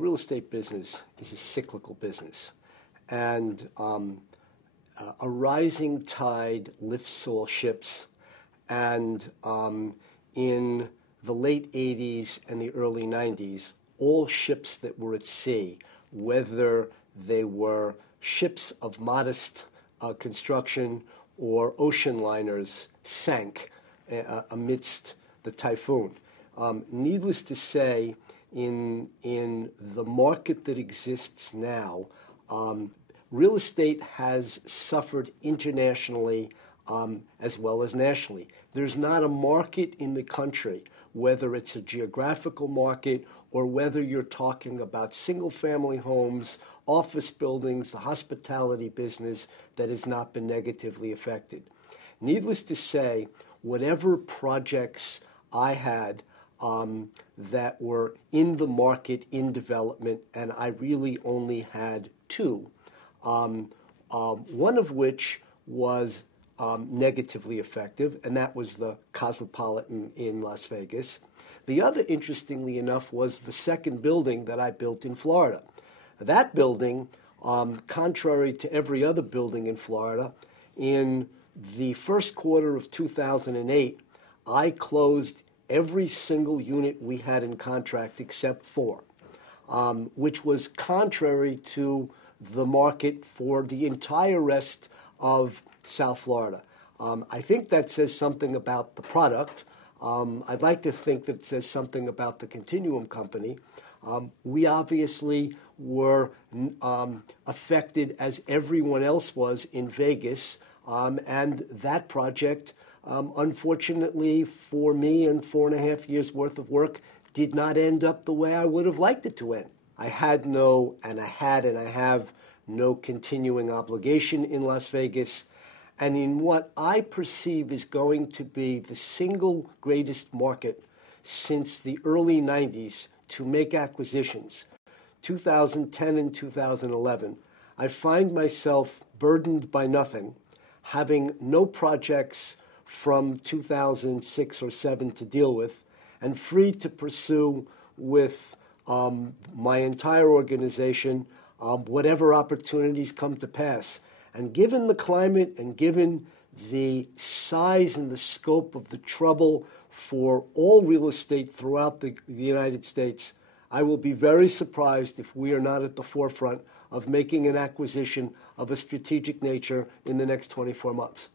real estate business is a cyclical business, and a rising tide lifts all ships. And in the late 80s and the early 90s, all ships that were at sea, whether they were ships of modest construction or ocean liners, sank amidst the typhoon. Needless to say, in the market that exists now, real estate has suffered internationally as well as nationally. There's not a market in the country, whether it's a geographical market or whether you're talking about single-family homes, office buildings, the hospitality business, that has not been negatively affected. Needless to say, whatever projects I had that were in the market, in development, and I really only had two, one of which was negatively effective, and that was the Cosmopolitan in Las Vegas. The other, interestingly enough, was the second building that I built in Florida. That building, contrary to every other building in Florida, in the first quarter of 2008, I closed every single unit we had in contract except four, which was contrary to the market for the entire rest of South Florida. I think that says something about the product. I'd like to think that it says something about the Continuum Company. We obviously were affected as everyone else was in Vegas, and that project, unfortunately for me and 4.5 years worth of work, did not end up the way I would have liked it to end. I have no continuing obligation in Las Vegas. And in what I perceive is going to be the single greatest market since the early 90s to make acquisitions, 2010 and 2011, I find myself burdened by nothing, having no projects from 2006 or 7 to deal with, and free to pursue with my entire organization whatever opportunities come to pass. And given the climate and given the size and the scope of the trouble for all real estate throughout the United States, I will be very surprised if we are not at the forefront of making an acquisition of a strategic nature in the next 24 months.